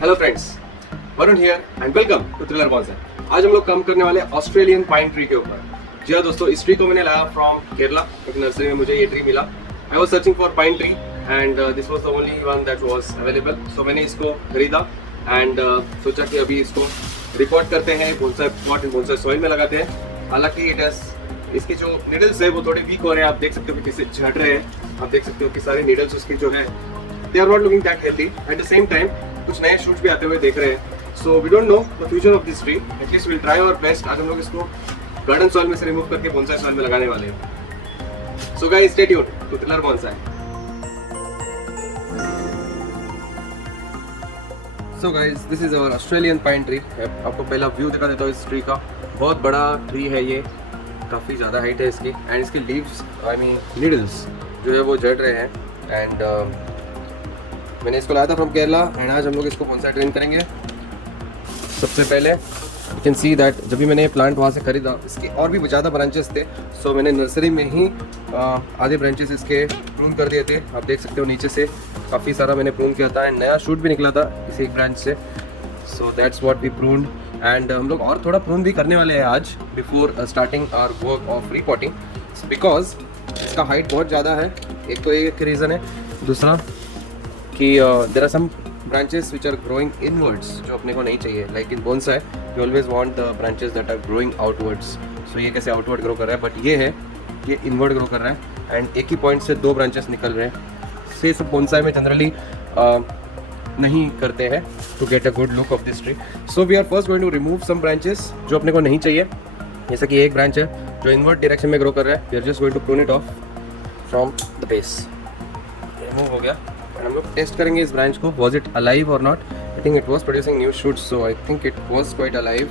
Hello friends, Varun here and welcome to thriller bonsai. आज हम लोग काम करने वाले ऑस्ट्रेलियन पाइन ट्री के ऊपर। जी हाँ दोस्तों, इस ट्री को मैंने लाया फ्रॉम केरला। एक नर्सरी में मुझे ये ट्री मिला। I was searching for pine tree and this was the only one that was available. So मैंने इसको खरीदा एंड सोचा कि अभी इसको रिकॉर्ड करते हैं, bonsai pot and bonsai soil में लगाते हैं। हालांकि इट हैज इसके जो नीडल्स है वो थोड़े वीक हो रहे हैं। आप देख सकते हो कि कैसे झड़ रहे हैं। आप देख सकते हो कि सारे नीडल्स उसके जो है they are not looking that healthy. At the same time कुछ नए शूट्स भी आते हुए देख रहे हैं। So we don't know the future of this tree, at least will try our best. आज हम लोग इसको गार्डन सॉइल में से रिमूव करके बोनसाई सॉइल में लगाने वाले हैं। So guys stay tuned to thriller bonsai. So guys this is our Australian pine tree. आपको पहला व्यू दिखा देता हूँ इस ट्री का। बहुत बड़ा ट्री है ये, काफ़ी ज़्यादा हाइट है इसकी एंड इसके लीव्स आई मीन नीडल्स जो है वो झड़ रहे हैं। एंड मैंने इसको लाया था फ्रॉम केरला एंड आज हम लोग इसको बोनसाई ट्रेन करेंगे। सबसे पहले यू कैन सी दैट जब भी मैंने ये प्लांट वहाँ से ख़रीदा इसके और भी ज़्यादा ब्रांचेस थे। सो मैंने नर्सरी में ही आधे ब्रांचेस इसके प्रून कर दिए थे। आप देख सकते हो नीचे से काफ़ी सारा मैंने प्रून किया था एंड नया शूट भी निकला था इसी एक ब्रांच से। So that's what we pruned and हम लोग और थोड़ा प्रून भी करने वाले हैं आज before starting our work of reporting, because इसका हाइट बहुत ज़्यादा है। एक तो एक रीज़न है, दूसरा कि there are some branches which are growing inwards जो अपने को नहीं चाहिए। Like in bonsai we always want the branches that are growing outwards. So ये कैसे आउटवर्ड ग्रो कर रहा है, बट ये इनवर्ड ग्रो कर रहा है एंड एक ही पॉइंट से दो ब्रांचेस निकल रहे हैं। से सब बोनसाई में जनरली नहीं करते हैं to get a good look of this tree. So we are first going to remove some branches जो अपने को नहीं चाहिए। जैसे कि एक ब्रांच है जो इनवर्ड डायरेक्शन में ग्रो कर रहा है। We are just going to prune it off from the base. Remove हो गया एंड हम लोग टेस्ट करेंगे इस ब्रांच को, वॉज इट अलाइव और not. I think it was producing new shoots, so I think it was quite alive.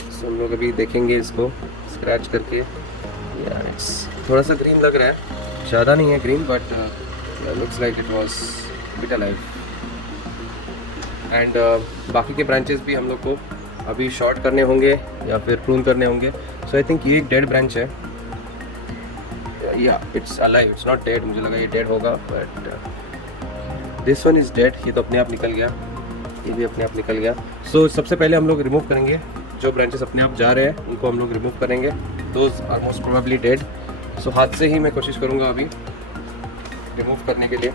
So हम लोग अभी देखेंगे इसको स्क्रैच करके। इट्स थोड़ा सा ग्रीन लग रहा है, ज़्यादा नहीं है green, but looks like it was bit alive. And बाकी के ब्रांचेस भी हम लोग को अभी शॉर्ट करने होंगे या फिर प्रून करने होंगे। सो आई थिंक ये एक डेड ब्रांच है। या it's alive, it's not dead. मुझे लगा ये डेड होगा, but this one is dead. ये तो अपने आप निकल गया, ये भी अपने आप निकल गया। सो सबसे पहले हम लोग रिमूव करेंगे जो ब्रांचेस अपने आप जा रहे हैं, उनको हम लोग रिमूव करेंगे। Those are most probably dead. So हाथ से ही मैं कोशिश करूँगा अभी रिमूव करने के लिए।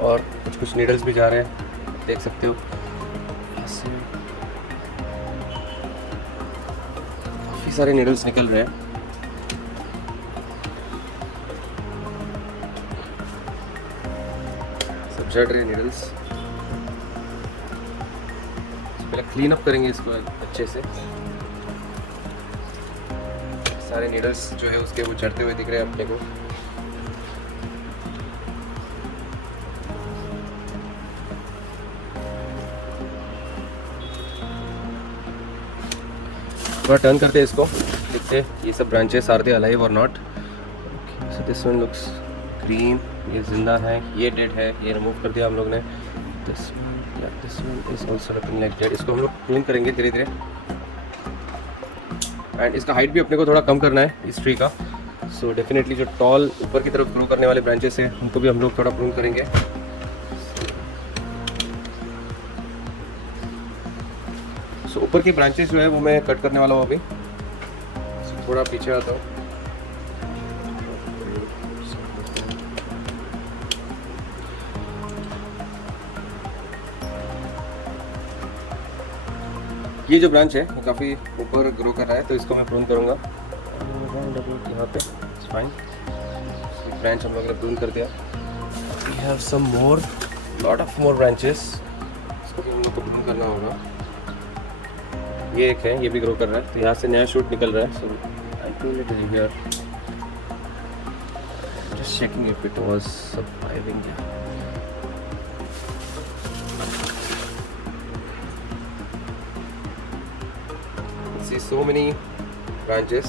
और कुछ नीडल्स भी जा रहे हैं, देख सकते हो। काफ़ी सारे नीडल्स निकल रहे हैं। सब झड़ रहे हैं नीडल्स। पहले क्लीन अप करेंगे इसको अच्छे से। सारे नीडल्स जो है उसके वो झड़ते हुए दिख रहे हैं अपने को। थोड़ा टर्न करते हैं इसको, देखते हैं ये सब ब्रांचेस आर दे अलाइव और not. So this one looks green, ये जिंदा है, ये डेड है, ये रिमूव कर दिया हम लोग ने। This one is also looking like dead. इसको हम लोग प्रून करेंगे धीरे धीरे एंड इसका हाइट भी अपने को थोड़ा कम करना है इस ट्री का। सो डेफिनेटली जो टॉल ऊपर की तरफ ग्रो करने वाले ब्रांचेस हैं उनको भी हम लोग थोड़ा प्रून करेंगे। सो ऊपर की ब्रांचेस जो है वो मैं कट करने वाला हूँ अभी। थोड़ा पीछे आता हूँ। ये जो ब्रांच है वो काफ़ी ऊपर ग्रो कर रहा है, तो इसको मैं प्रून करूँगा यहाँ पे। It's fine. ब्रांच हम लोग ने प्रून कर दिया। We have some more, lot of more branches. इसको भी हम लोग को प्रून करना होगा। ये एक है, ये भी ग्रो कर रहा है, तो यहाँ से नया शूट निकल रहा है। So I prune it here, just checking if it was surviving. See so many branches.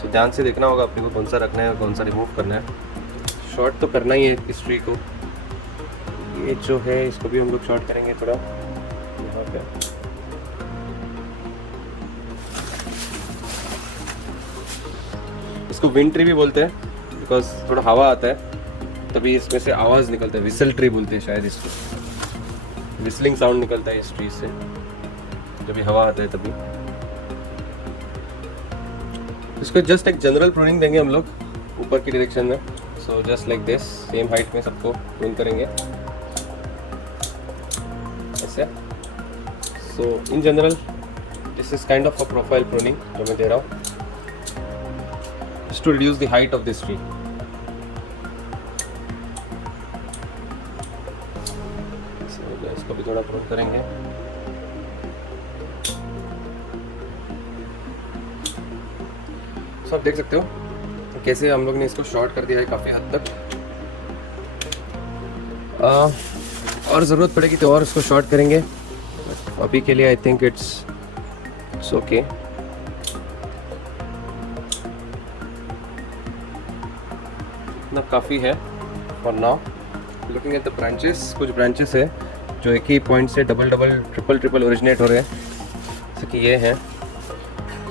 So ध्यान से देखना होगा अपने को कौन सा रखना है और कौन सा रिमूव करना है। शॉर्ट तो करना ही है इस ट्री को। ये जो है इसको भी हम लोग शॉर्ट करेंगे थोड़ा यहाँ पे। इसको विंड ट्री भी बोलते हैं। बिकॉज थोड़ा हवा आता है तभी इसमें से आवाज़ निकलता है, विसल ट्री बोलते हैं शायद इसको, विस्लिंग साउंड निकलता है इस ट्री से जब भी हवा आता है तभी। इसको जस्ट एक जनरल प्रूनिंग देंगे हम लोग ऊपर की डायरेक्शन में। So just like this, same height में सबको प्रून करेंगे ऐसे। So in general this is kind of a profile pruning जो मैं दे रहा हूँ, just to reduce the height of this tree. So इसको भी थोड़ा प्रूव करेंगे। आप देख सकते हो कैसे हम लोग ने इसको शॉर्ट कर दिया है काफ़ी हद तक। और ज़रूरत पड़ेगी तो और इसको शॉर्ट करेंगे, अभी के लिए आई थिंक इट्स ओके। इतना काफ़ी है for now. Looking at the branches, कुछ ब्रांचेस है जो एक ही पॉइंट से double double triple triple originate हो रहे हैं, जैसे कि ये है,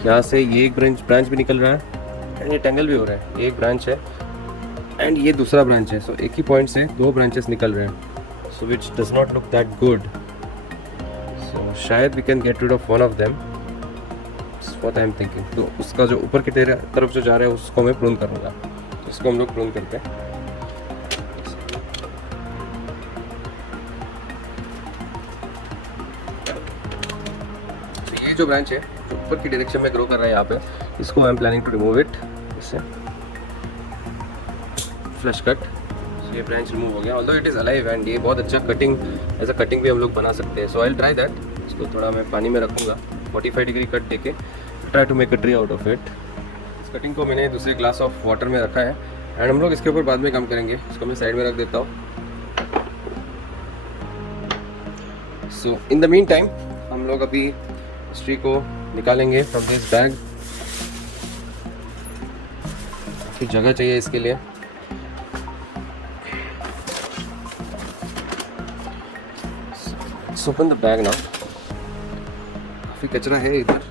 यहाँ से ये एक ब्रांच भी निकल रहा है एंड ये टेंगल भी हो रहा है। ये एक ब्रांच है एंड ये दूसरा ब्रांच है। सो एक ही पॉइंट से दो ब्रांचेस निकल रहे हैं, so which does not look that good. So शायद we can get rid of one of them, what I am thinking. तो उसका जो ऊपर की तरफ जो जा रहा है उसको मैं प्रून करूँगा, तो इसको हम लोग प्रून करते हैं। तो ये जो ब्रांच है जो ऊपर की डायरेक्शन में ग्रो कर रहा है यहाँ पे, इसको I am planning to remove it, इससे फ्लश कट। ये ब्रांच रिमूव हो गया, although it is alive and ये बहुत अच्छा कटिंग, ऐसा कटिंग भी हम लोग बना सकते हैं। So I will try that. इसको थोड़ा मैं पानी में रखूँगा, 45 डिग्री कट देके try to make a tree out of it. इस कटिंग को मैंने दूसरे ग्लास ऑफ वाटर में रखा है एंड हम लोग इसके ऊपर बाद में काम करेंगे। इसको मैं साइड में रख देता हूँ। सो इन द मीन टाइम हम लोग अभी इस ट्री को निकालेंगे फ्रॉम दिस बैग। काफ़ी जगह चाहिए इसके लिए। Open the bag now. काफ़ी कचरा है इधर।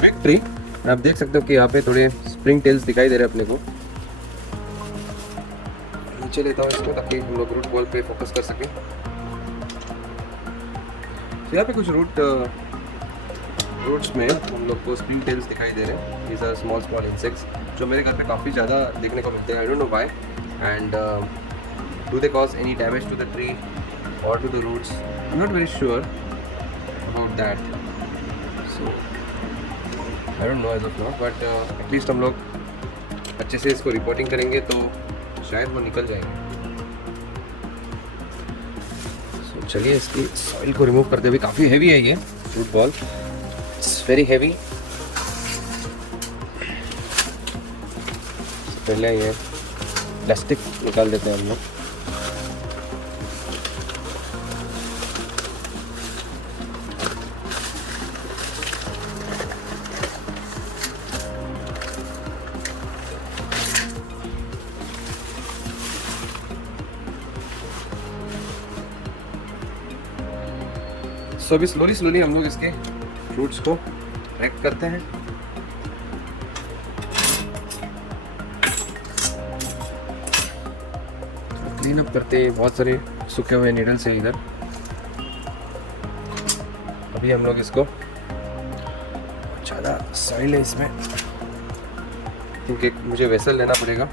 बिग ट्री, आप देख सकते हो कि यहाँ पे थोड़े स्प्रिंग टेल्स दिखाई दे रहे हैं अपने को। नीचे लेता हूँ इसको ताकि हम लोग रूट बॉल पे फोकस कर सकें। यहाँ पे कुछ रूट्स में हम लोग को स्प्रिंग टेल्स दिखाई दे रहे हैं। These are small small insects जो मेरे घर पे काफ़ी ज़्यादा देखने को मिलते हैं। I don't know why and do they cause any damage to the tree or to the roots, I am not very sure about that. So I don't know as of now, but at least हम लोग अच्छे से इसको रिपोर्टिंग करेंगे तो शायद वो निकल जाएंगे। सो चलिए इसकी सॉइल को रिमूव करते हुए। काफ़ी हैवी है ये fruit ball, it's very heavy. पहले ये प्लास्टिक निकाल देते हैं हम लोग। सो अभी स्लोली हम लोग इसके फ्रूट्स को पैक करते हैं। क्लीन अप करते हैं, बहुत सारे सूखे हुए नीडल्स हैं इधर। अभी हम लोग इसको, ज़्यादा सॉइल है इसमें क्योंकि मुझे वेसल लेना पड़ेगा।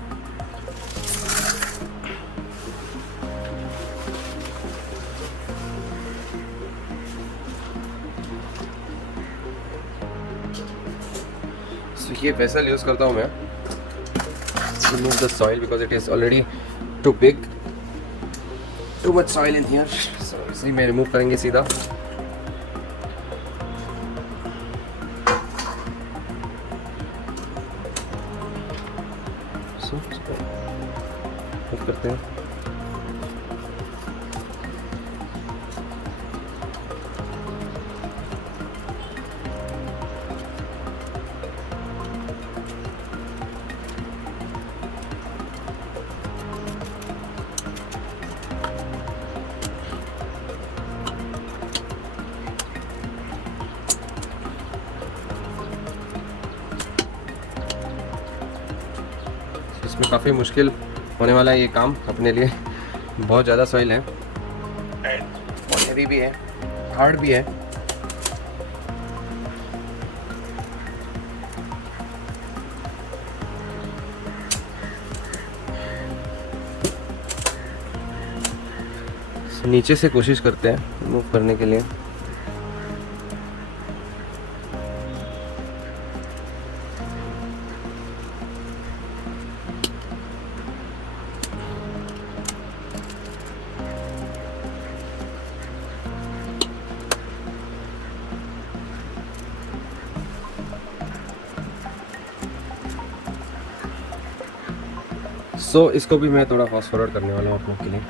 ये वेसल यूज़ करता हूँ मैं, remove the soil because it is already too big, too much soil in here. So इसे मैं रिमूव करेंगे सीधा। So इसको करते हैं। इसमें काफ़ी मुश्किल होने वाला है ये काम अपने लिए। बहुत ज़्यादा सॉइल है एंड बहुत हैवी भी है, हार्ड भी है। नीचे से कोशिश करते हैं रिमूव करने के लिए। सो इसको भी मैं थोड़ा फास्ट फॉरवर्ड करने वाला हूँ आप लोग के लिए।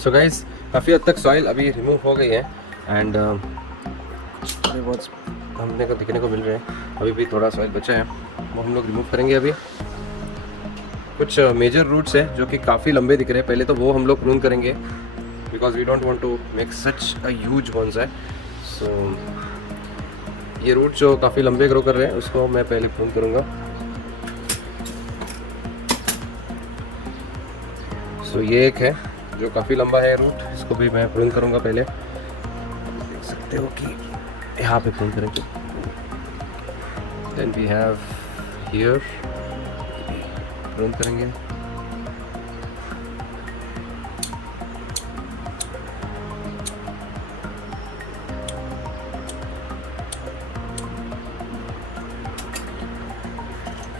सो गाइस काफ़ी हद तक सॉइल अभी रिमूव हो गई है एंड थोड़े बहुत हमने को दिखने को मिल रहे हैं। अभी भी थोड़ा सॉइल बचा है, वो हम लोग रिमूव करेंगे। अभी कुछ मेजर रूट्स हैं जो कि काफ़ी लंबे दिख रहे हैं, पहले तो वो हम लोग प्रून करेंगे because we don't want to make such a huge bonsai. So ये रूट जो काफ़ी लंबे ग्रो कर रहे हैं उसको मैं पहले प्रून करूँगा। सो ये एक है जो काफ़ी लंबा है रूट, इसको भी मैं प्रून करूँगा पहले। देख सकते हो कि यहाँ पे प्रून करेंगे। Then we have here prune करेंगे।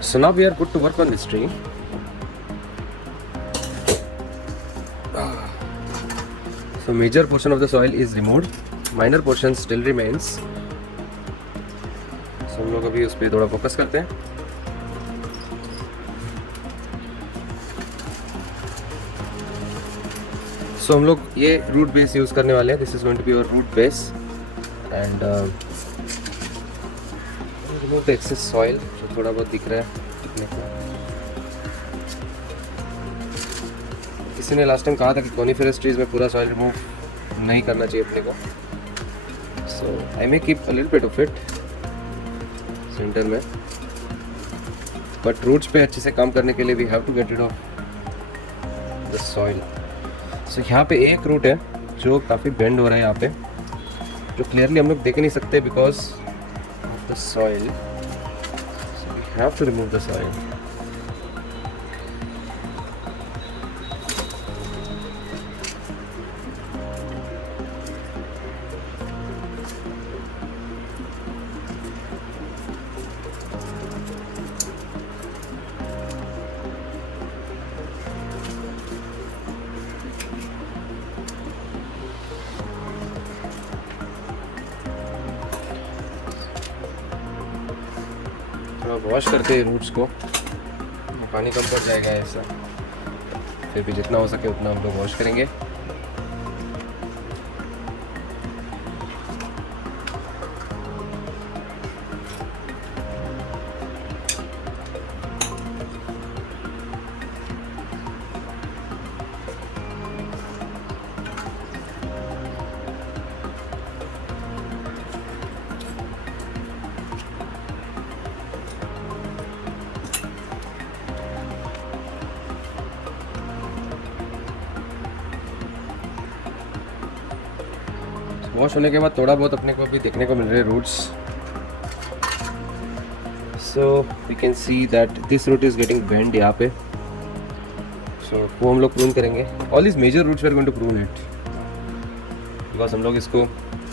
So now we are good to work on this tree. So major portion of the soil is removed, minor portion still remains. So हम लोग अभी उस पर थोड़ा फोकस करते हैं. So हम लोग ये रूट बेस यूज़ करने वाले हैं. This is going to be our root base and remove the excess soil जो थोड़ा बहुत दिख रहा है अपने को. किसी ने लास्ट टाइम कहा था कि कॉनिफेरस ट्रीज में पूरा सॉइल रिमूव नहीं करना चाहिए अपने को. So I may keep a little bit of it centre में, बट रूट्स पे अच्छे से काम करने के लिए we have to get rid of the soil. So यहाँ पे एक रूट है जो काफ़ी बेंड हो रहा है यहाँ पे, जो क्लियरली हम लोग देख नहीं सकते because of the soil. So we have to remove the soil. Wash करते हैं रूट्स को, पानी कम पड़ जाएगा ऐसा, फिर भी जितना हो सके उतना हम लोग वॉश करेंगे. वॉश होने के बाद थोड़ा बहुत अपने को भी देखने को मिल रहे हैं roots. So we can see that this root is getting bend यहाँ पे. सो वो हम लोग प्रून करेंगे. All this major roots we are going to prune it because हम लोग इसको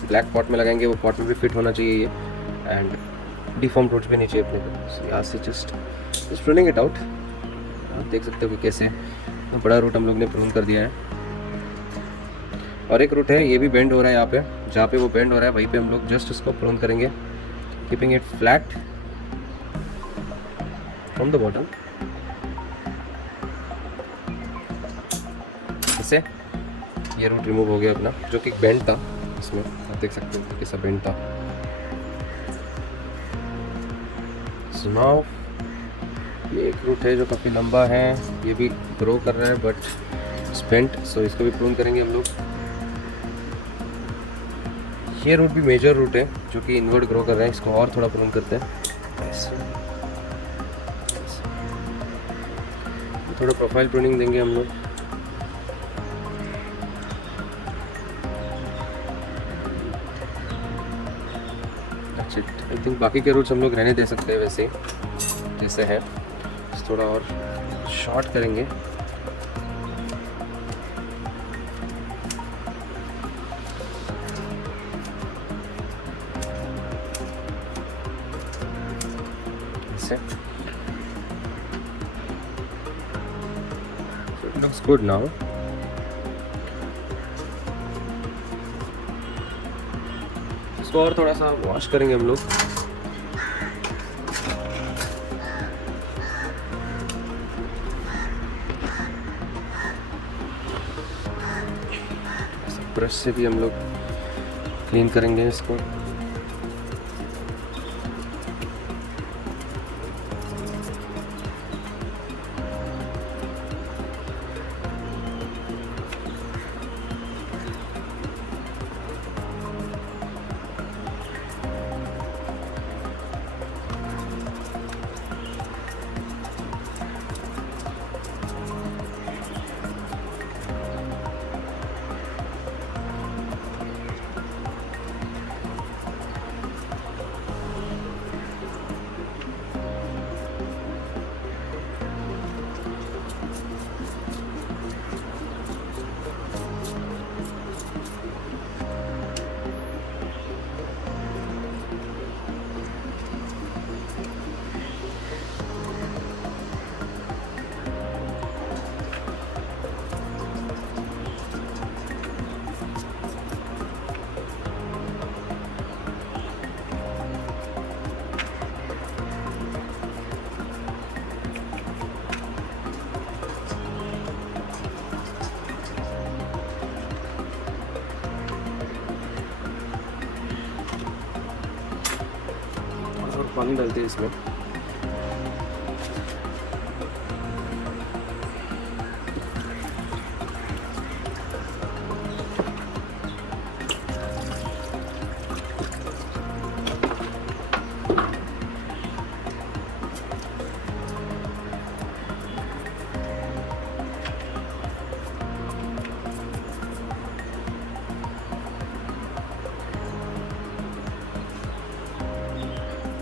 ब्लैक पॉट में लगाएंगे. वो पॉट में भी फिट होना चाहिए ये, एंड डिफॉर्म रूट्स भी नहीं चाहिए अपने को. So, यहाँ से जस्ट प्रूनिंग इट आउट. आप देख सकते हो कि कैसे बड़ा रूट हम लोग ने प्रून कर दिया है. और एक रूट है ये भी बेंड हो रहा है यहाँ पे. जहाँ पे वो बेंड हो रहा है वहीं पे हम लोग जस्ट उसको प्रून करेंगे, keeping it flat from the bottom. इससे ये रूट रिमूव हो गया अपना, जो कि बेंड था इसमें. आप देख सकते हो कैसा बेंड था. सो नाउ ये एक रूट है जो काफ़ी लंबा है, ये भी ग्रो कर रहा है बट स्पेंट. सो इसको भी प्रून करेंगे हम लोग. ये रूट भी मेजर रूट है जो कि इनवर्ड ग्रो कर रहा है. इसको और थोड़ा प्रून करते हैं. थोड़ा प्रोफाइल प्रूनिंग देंगे हम लोग. आई थिंक बाकी के रूट्स हम लोग रहने दे सकते हैं वैसे जैसे है. थोड़ा और शॉर्ट करेंगे. So it looks good now. इसको और थोड़ा सा वॉश करेंगे हम लोग. ब्रश से भी हम लोग क्लीन करेंगे इसको. और पानी डालते हैं इसमें।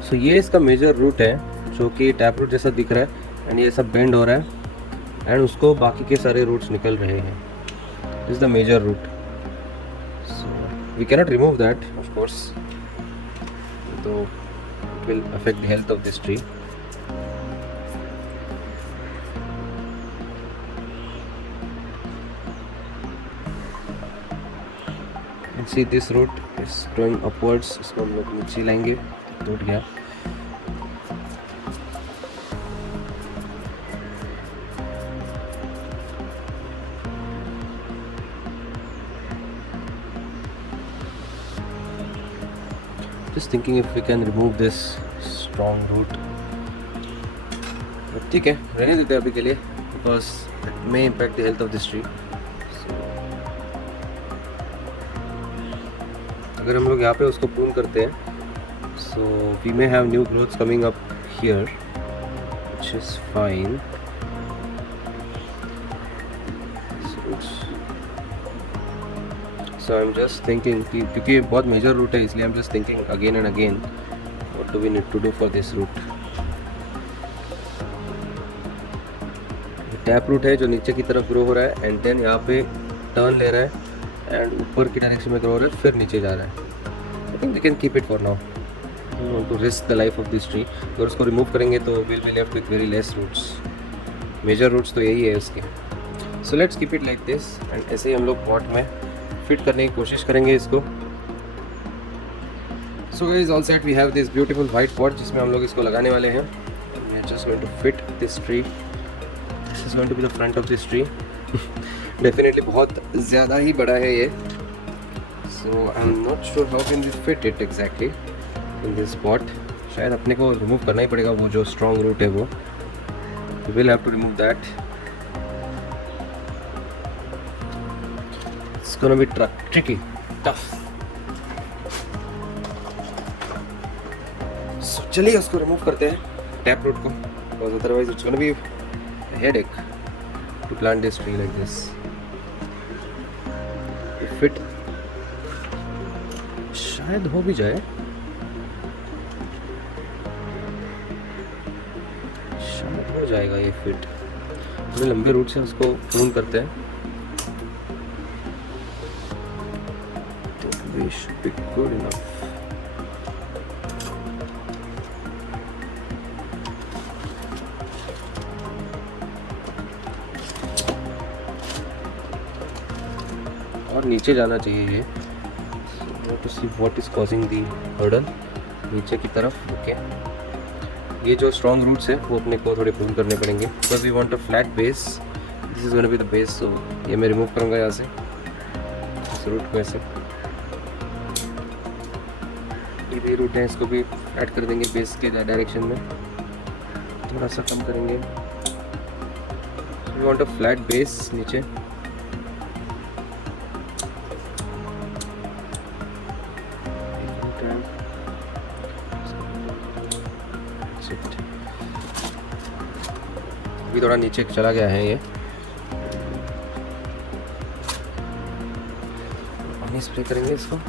सो ये इसका मेजर रूट है जो कि टैप रूट जैसा दिख रहा है, एंड ये सब बेंड हो रहा है एंड उसको बाकी के सारे रूट्स निकल रहे हैं। This is the major root, so we cannot remove that of course, तो it will affect the health of this tree. See this root is growing upwards, इसको हम लोग नीचे लाएंगे, टूट गया। Just thinking if we can remove this strong root, but ठीक है, रहने देते हैं अभी के लिए, because it may impact the health of this tree. So, अगर हम लोग यहाँ पे उसको prune करते हैं, so we may have new growths coming up here, which is fine. So I'm just thinking कि क्योंकि ये बहुत मेजर रूट है, इसलिए I'm just thinking again and again what do we need to do for this root. Tap root है जो नीचे की तरफ ग्रो हो रहा है एंड देन यहाँ पे टर्न ले रहा है एंड ऊपर की डायरेक्शन में ग्रो हो रहा है, फिर नीचे जा रहा है। I think we can keep it for now, to risk the life of this tree. अगर उसको रिमूव करेंगे तो will be left with very less roots. Major roots तो यही है उसके। So let's keep it like this, and ऐसे ही हम लोग पॉट में फिट करने की कोशिश करेंगे इसको। So guys, all set, we have this beautiful white pot जिसमें हम लोग इसको लगाने वाले हैं। We are just going to fit this tree. This is going to be the front of this tree. Definitely बहुत ज़्यादा ही बड़ा है ये, so I am not sure how can we fit it exactly in this pot. शायद अपने को रिमूव करना ही पड़ेगा वो जो स्ट्रॉन्ग रूट है, वो we will have to remove that. It's gonna be tricky, tough. So चलिए उसको रिमूव करते हैं, टैप रूट को, because otherwise it's gonna be a headache to plant this tree like this. If it शायद हो भी जाए, शायद हो जाएगा ये फिट। थोड़े लंबे रूट से उसको प्रून करते हैं। We should be good enough. और नीचे जाना चाहिए ये। So, to see what is causing the hurdle, नीचे की तरफ। ओके, ये जो स्ट्रॉन्ग रूट्स है वो अपने को थोड़े प्रून करने पड़ेंगे, because we want a flat base. This is going to be the base, so ये मैं रिमूव करूँगा यहाँ से, इस रूट को ऐसे। ये भी रूट है, इसको भी ऐड कर देंगे बेस के डायरेक्शन में, थोड़ा सा कम करेंगे। We want a flat base नीचे। अभी थोड़ा नीचे चला गया है ये। पानी स्प्रे करेंगे इसको।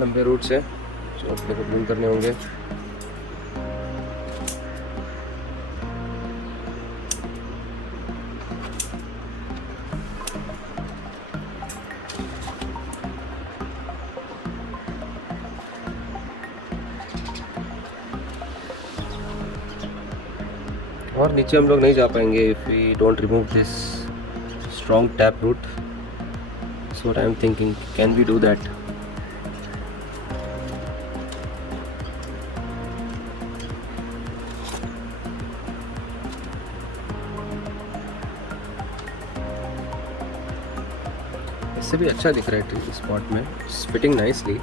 लंबे रूट्स है जो अपने को प्रून करने होंगे। और नीचे हम लोग नहीं जा पाएंगे if we don't remove this strong tap root. So what I am thinking, can we do that? इससे भी अच्छा दिख रहा है ट्री स्पॉट में, फिटिंग नाइसली।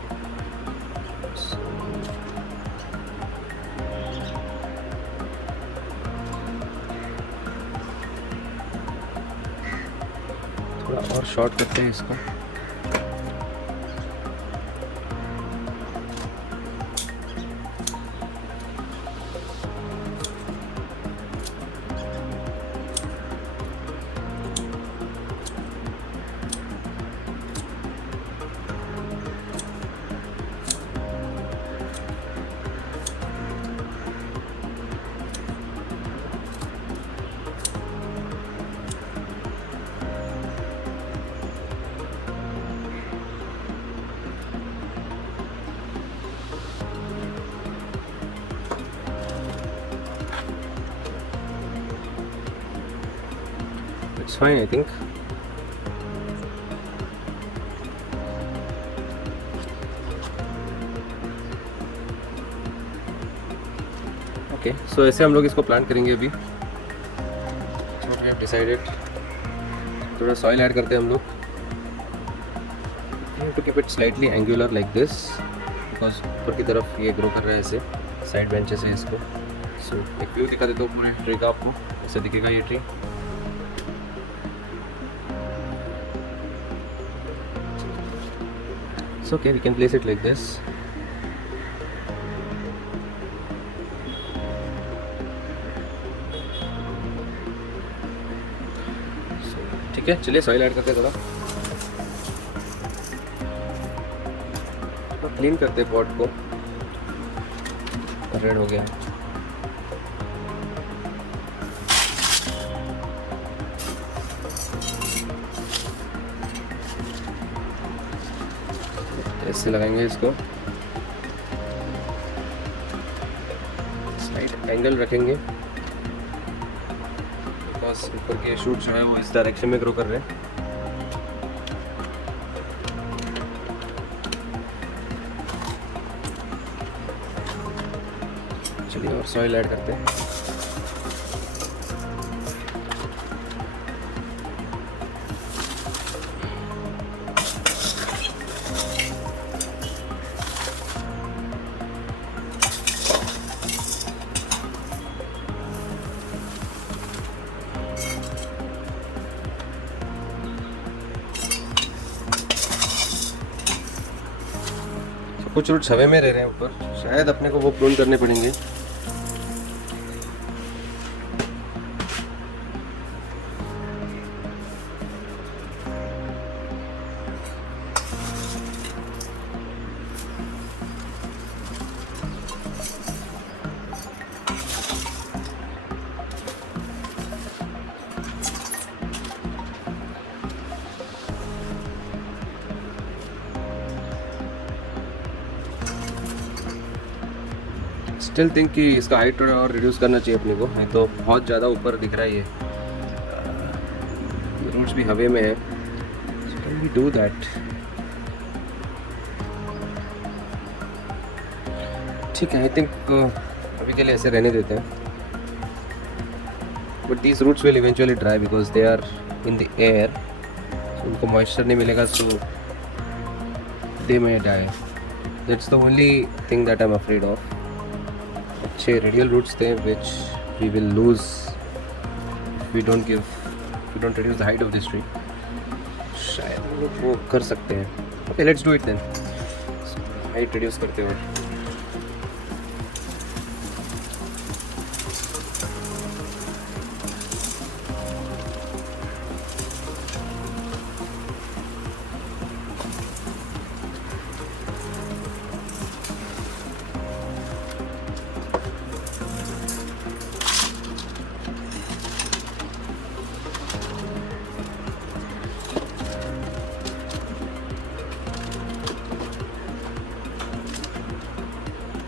थोड़ा और शॉर्ट करते हैं इसको। It's fine, I think. Okay, so ऐसे हम लोग इसको प्लांट करेंगे अभी। So we have decided, थोड़ा सॉइल ऐड करते हैं हम लोग। To keep it slightly angular like this, because ऊपर की तरफ ये ग्रो कर रहा है ऐसे, साइड बेंचेस है इसको। सो एक व्यू दिखा देता हूँ पूरे ट्री का आपको, ऐसे दिखेगा ये tree. So okay, we can place it like this. ठीक है, चलिए सॉइल ऐड करते हैं, थोड़ा क्लीन करते हैं पॉट को। रेड हो गया। ऐसे लगाएंगे इसको, स्लाइट एंगल रखेंगे, बिकॉज ऊपर के शूट जो है वो इस डायरेक्शन में ग्रो कर रहे हैं। चलिए और सॉइल ऐड करते हैं। कुछ रूट्स हवे में रह रहे हैं ऊपर, शायद अपने को वो प्रून करने पड़ेंगे। स्टिल थिंक कि इसका हाइट और रिड्यूस करना चाहिए अपने को, नहीं तो बहुत ज़्यादा ऊपर दिख रहा है ये रूट्स भी हवे में है। So can we do that? ठीक है, आई थिंक अभी के लिए ऐसे रहने देते हैं। But these roots will eventually dry because they are in the air, उनको मॉइस्चर नहीं मिलेगा, so they may die. That's the only thing that I am afraid of. अच्छे रेडियल रूट्स थे which we will lose we don't reduce the height of this tree. शायद हम लोग वो कर सकते हैं। Okay, let's do it then. Height reduce करते हुए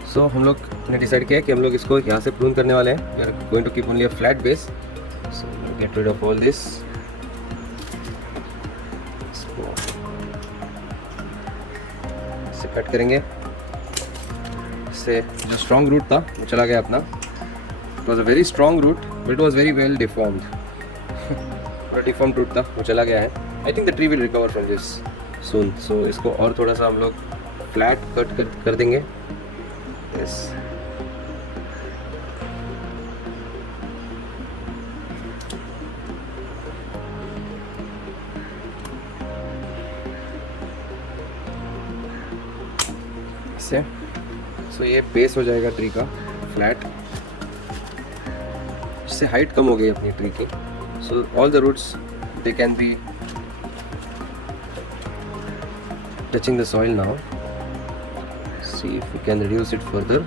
सो हम लोग ने डिसाइड किया कि हम लोग इसको यहाँ से प्रून करने वाले हैं। We are going to keep only a flat base, so get rid of all this. इसे कट करेंगे। इससे जो स्ट्रॉन्ग रूट था वो चला गया अपना। It was a very strong root but it was very well deformed. पूरा डिफॉर्म्ड रूट था, वो चला गया है। I think the tree will recover from this soon. So इसको और थोड़ा सा हम लोग फ्लैट कट कर देंगे. यस. इससे सो ये बेस हो जाएगा ट्री का फ्लैट. इससे हाइट कम हो गई अपनी ट्री की. So all the roots they can be touching the soil now. See if we can reduce it further.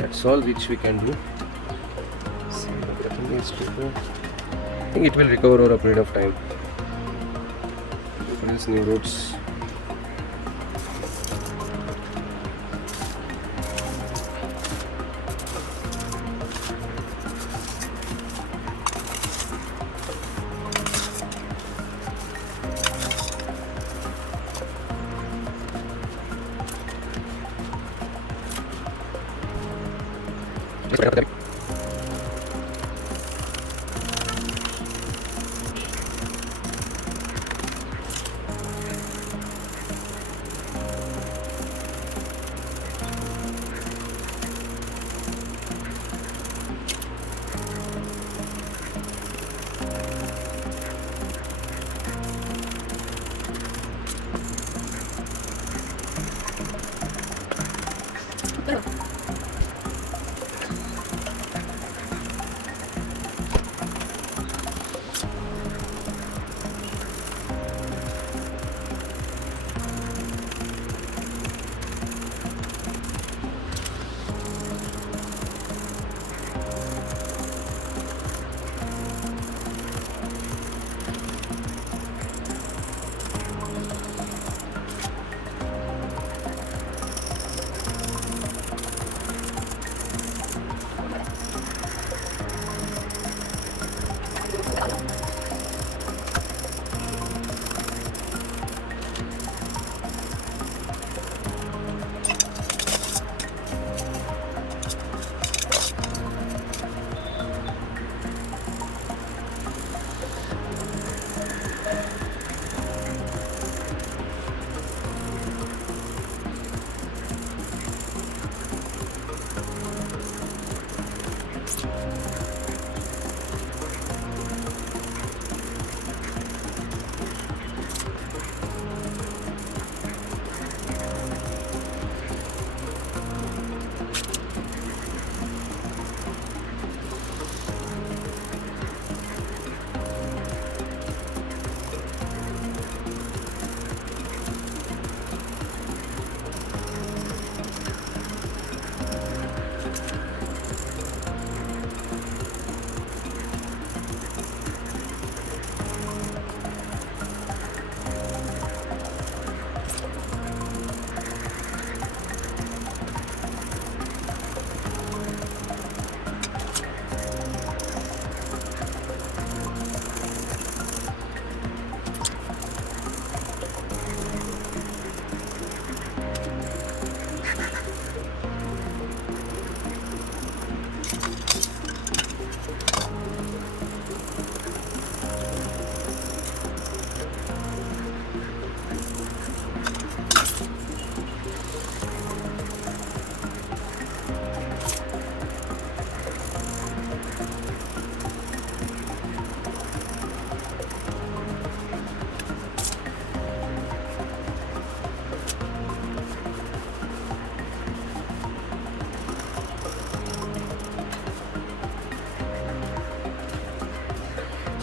That's all which we can do. See, everything is to. I think it will recover over a period of time. Produce new roots.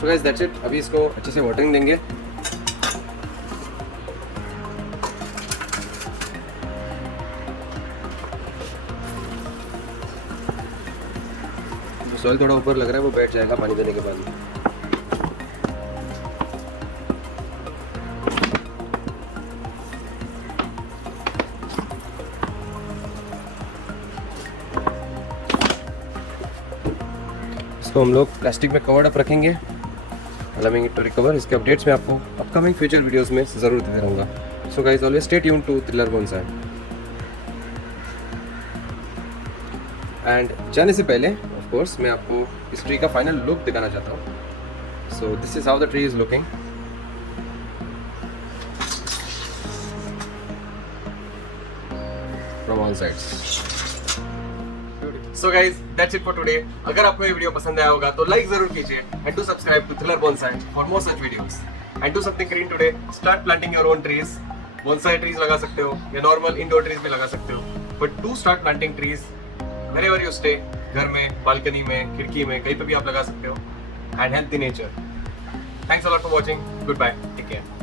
So guys that's it. अभी इसको अच्छे से वाटरिंग देंगे. सॉइल थोड़ा ऊपर लग रहा है, वो बैठ जाएगा पानी देने के बाद. इसको हम लोग प्लास्टिक में कवर्ड अप रखेंगे, allowing it to recover. इसके अपडेट्स मैं आपको अपकमिंग फ्यूचर वीडियोस में ज़रूर देते रहूँगा. So guys always stay tuned to thriller bonsai. And जाने से पहले ऑफ कोर्स मैं आपको इस ट्री का फाइनल लुक दिखाना चाहता हूँ. So this is how the tree is looking. From all sides. So guys, that's it for today. अगर आपको ये वीडियो पसंद आया होगा तो लाइक जरूर कीजिए and do subscribe to Thriller Bonsai for more such videos. And do something green today. Start planting your own trees. Bonsai trees लगा सकते हो या normal indoor trees भी लगा सकते हो. But do start planting trees wherever you stay. घर में, बालकनी में, खिड़की में, कहीं पे भी आप लगा सकते हो. And help the nature. Thanks a lot for watching. Goodbye. Take care.